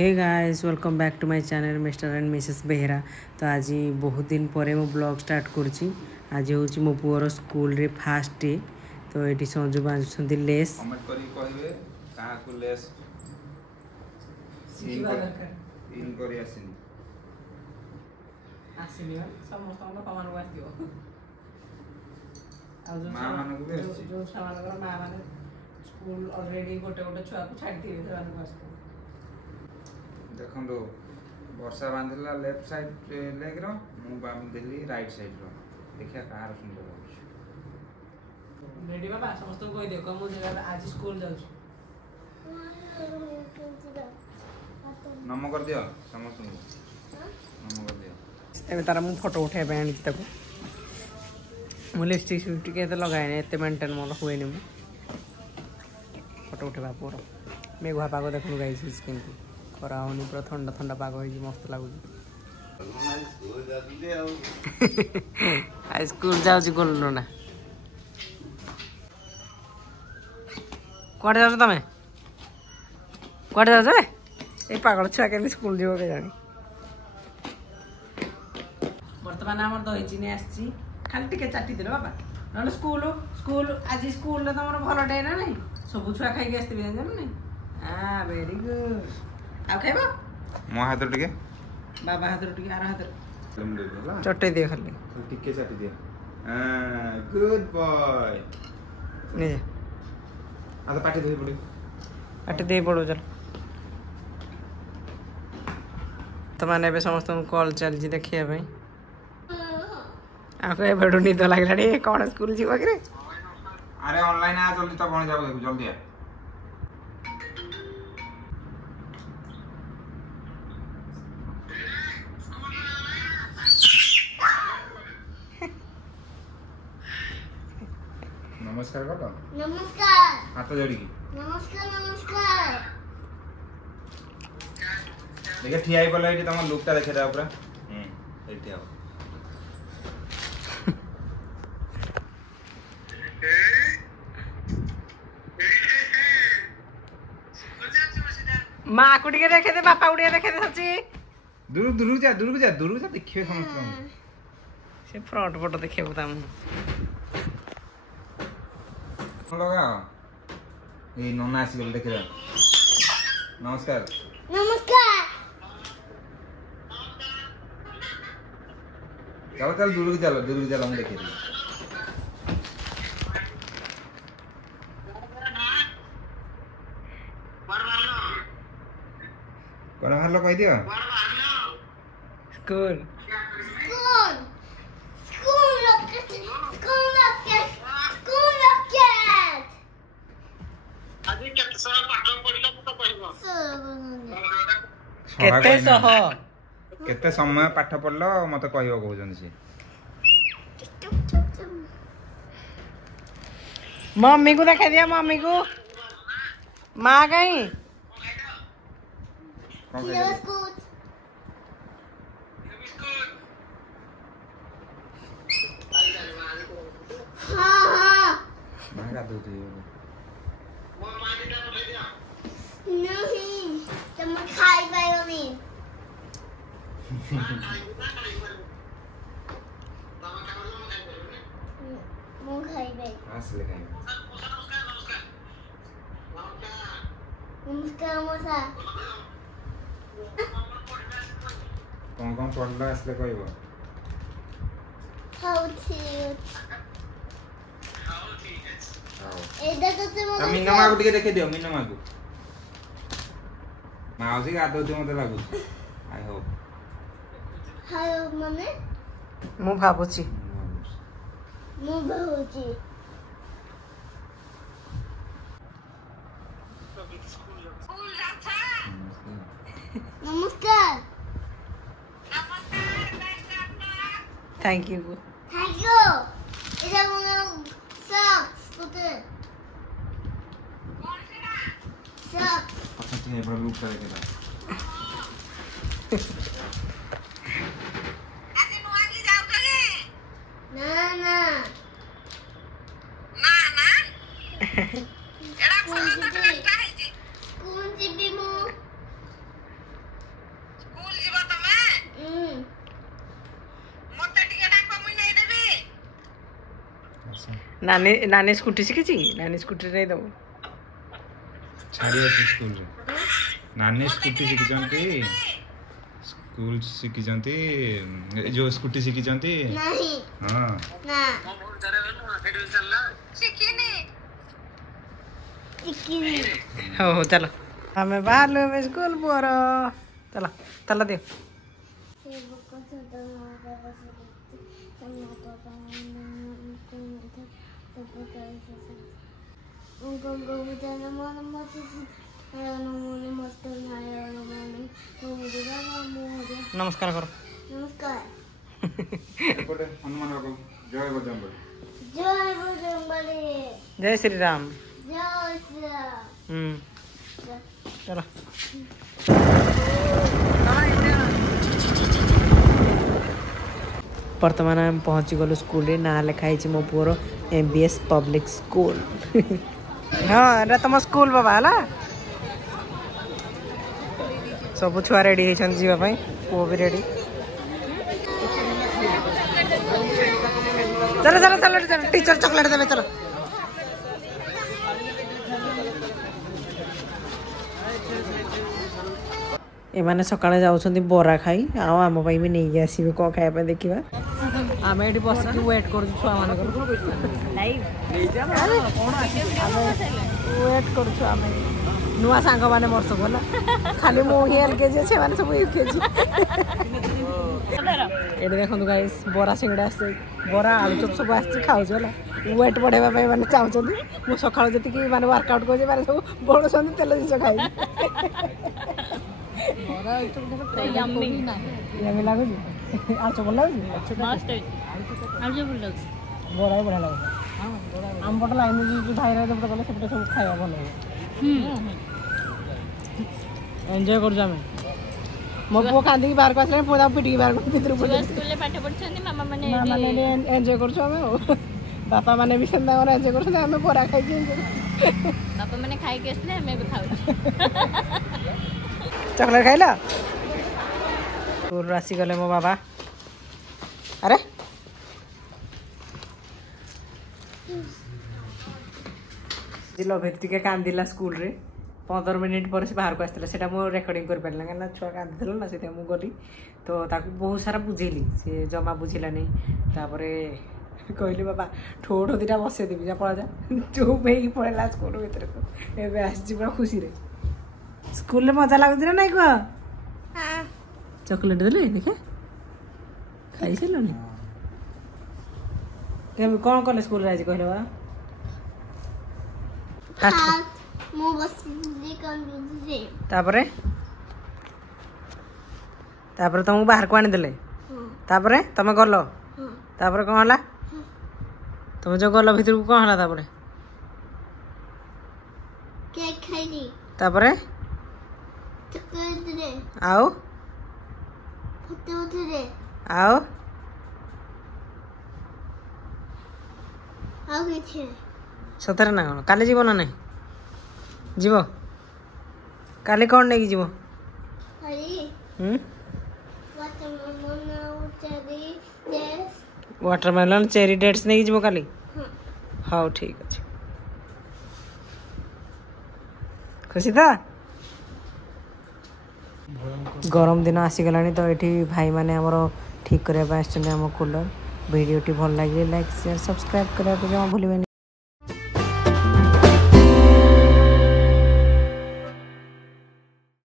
Hey guys welcome back to my channel mister and missus Behera. तो आज बहुत दिन पर मो ब्लॉग स्टार्ट करुँची। आज हूँ मो पुअर स्कूल रे फास्ट डे। तो ये संजू बांधुंट लेस कमेंट करी कहबे काहाकू लेस सीन करी आसिनी आसिनी समस्त कमान आसो माँ मानक भी आसी जो छुआ मान माँ मैंने स्कूल ऑलरेडी गोटे गोटे छुआ को छाड़ी थे देखो वर्षा बांधिला लेफ्ट साइड लेग रो मु बांधिली राइट साइड रो देखिया कहार सुंदर होछ। रेडी बाबा समस्त को कहि दियो कम जगह आज स्कूल जाउछ नम कर दियो समस्त को नम कर दियो। एबे तारा मु फोटो उठे पे आनी ताको मु लिपस्टिक सिपस्टिक के लगाए ने एते मेंटेन मोर हुए ने मु फोटो उठेबा पूरा मेघुआ पाग देखनु गाइस स्किन खरा होनी पूरा ठंडा ठंडा पाग होई मस्त लागु आज स्कूल जाउ छी कोन ना कोडे जाउ तमे कोडे जाउ ए पागल छुआ के स्कूल जीव के जानी वर्तमान हमर दही चिनी आछि खाली टिके चाटी देलो बाबा नले स्कूल स्कूल आज स्कूल रे तमरो भलो डे ना नहीं सब छुआ खाइ के आस्ते जान नहीं आ वेरी गुड आ खाइबो मो हाथ टिके बाबा हाथ टिके आर हाथ तुम दे देला चट्टे दे खाली टिके चाटी दे गुड बॉय ने आ तो पाटी धोई पड़ी पाटी दे पड़ो चल तो माने बे समस्त कॉल चल जी देखिया भाई आको ए बडू नी तो लागलाडी कोन स्कूल जीवा करे अरे ऑनलाइन आ जल्दी तो बन जाओ देखो जल्दी आ नमस्कार कर नमस्कार हाथ जोड़ी की नमस्कार नमस्कार देखिए ठिया ही पड़ला तम लुकटा देखे था पूरा ठिया माँ को टिके देखे दे बापा उड़िया देखे दे सच्ची दूर दूर जा देखिए समस्त से फ्रंट फोटो देखे बता लगा ये नोना आसी गल देखे नमस्कार नमस्कार चलो चल दूर के चलो हम देखे कौन हालो कह दियो school school school rocket school rocket school rocket आदि केते सारा पाठ पढिला तो कहबो केते समय पाठ पढ़लो मते कहबो कहउजन से मम्मी को देखा दिया मम्मी को माँ कहीं कौन ये कह स्कूल हाँ हाँ महंगा दूध है मोर मानी का उठे दिया नहीं तुम खाई पाओ नहीं मुंह खाई पाए असले खाई नमस्कार मोसा कौन पढ़लो असले कहबो हाउ ठीक आओ एदा तो तुम मीना माँ को टिके देखे दियो मीना माँ को माउसी का आदत मते लागु आई होप हाय मम्मी मु भाबुची मुंह बहुची नमस्कार थैंक यू थैंक यू इधर मुझे सॉक्स पुत्र सॉक्स अच्छा ठीक है बड़ा लुक करके ना ना एड़ा फोन तो कनेक्ट है जी स्कूल जीबी मु नानी नानी स्कूटी शिखी नानी स्कूटी नहीं दो छाड़ी आसी स्कूल रे नानी स्कूटी शिखिचंती स्कूल शिखिचंती जो स्कूटी शिखिचंती नहीं हां ना हो चलो हमें बाहर लो स्कूल पर चलो चलो दियो नमस्कार करो नमस्कार एपटे हनुमान बाबू जय बजरंग जय बजरंगबली जय श्री राम जय श्री राम चलो वर्तमान आम पहुँची गलु स्कूल रे ना लिखाई मो पुअर MBS पब्लिक स्कूल हाँ एटा तुम स्कूल बाबा है सब छुआ रेडी होती जावाई पुओ भी रेडी चलो चलो चलो चलो टीचर चॉकलेट देवे चलो एमाने सकाळे जाउछन्ती बोरा खाई आम भी नहीं आसबे कौन खाया देखा आम ये बस वेट कर छुआ मान वेट कर नुआ सांग मैंने मोर सब है खाली मुझे LKG अच्छे मैंने सब UKG ये देखो गाइस बोरा सिंगड़ा आसे बोरा आलू चप सब आसे खाऊ वेट बढ़ावा मैंने चाहते मुझे सका जी मैंने वर्कआउट कर सब बढ़ुं तेल जिन खाई यम्मी लगुच आलू चप लगुच बोरा भी बढ़िया लगे आम पट लाइन जो भाई गले सेपटे सब खाया भल एंजॉय कर मो पुओ कांदी बाहर को आसले पुओ पिटी बाहर को भीतर स्कूल पाठ पढ़छन मामा माने एंजॉय करछो हमें बापा माने भी सेंदा और एंजॉय करछन हमें बोरा खाई के बापा माने खाई के आसले हमें भी खाऊ चॉकलेट खाइला तो राशि गले मो बाबा अरे दिलो भेटी के कांदिला स्कूल रे 15 मिनिट पर से बाहर को आसला सेटा मो रेकॉर्डिंग कर पारला ना छुआ कांदिथलो ना सेटा मु गली तो ताकू बहुत सारा बुझेली से जमा बुझिला नहीं तापरे कहली बाबा ठोठो दिटा बसे देबी जा पळा जा चुप हेई पळेला स्कूल भीतर को एबे आसी बड़ा खुशी रे स्कूल में मजा लागुछ ना नहीं को हां चॉकलेट देले देखे खाई छलो नहीं केम कोन कॉलेज स्कूल राजी कहले बा मो बस निकल दे तापरे तापरे तुमको बाहर को आनी देले तापरे तमे गलो तापरे कोन हला तुम जो गलो भीतर को कोन हला तापरे केक खाइली तापरे चॉकलेट दे आओ फोटो दे आओ आओ किछे सतरे ना कौन काली जीव ना नहीं जीव काली कौन नहीं जीव अरे वाटरमेलन चेरी डेट्स नहीं जीव काली हाँ ठीक अच्छे खुशी था गरम दिन आसीगला तो ये भाई माने हमर ठीक करने आम कूलर वीडियो भल लगे लाइक शेयर सब्सक्राइब करने को जमा भूल।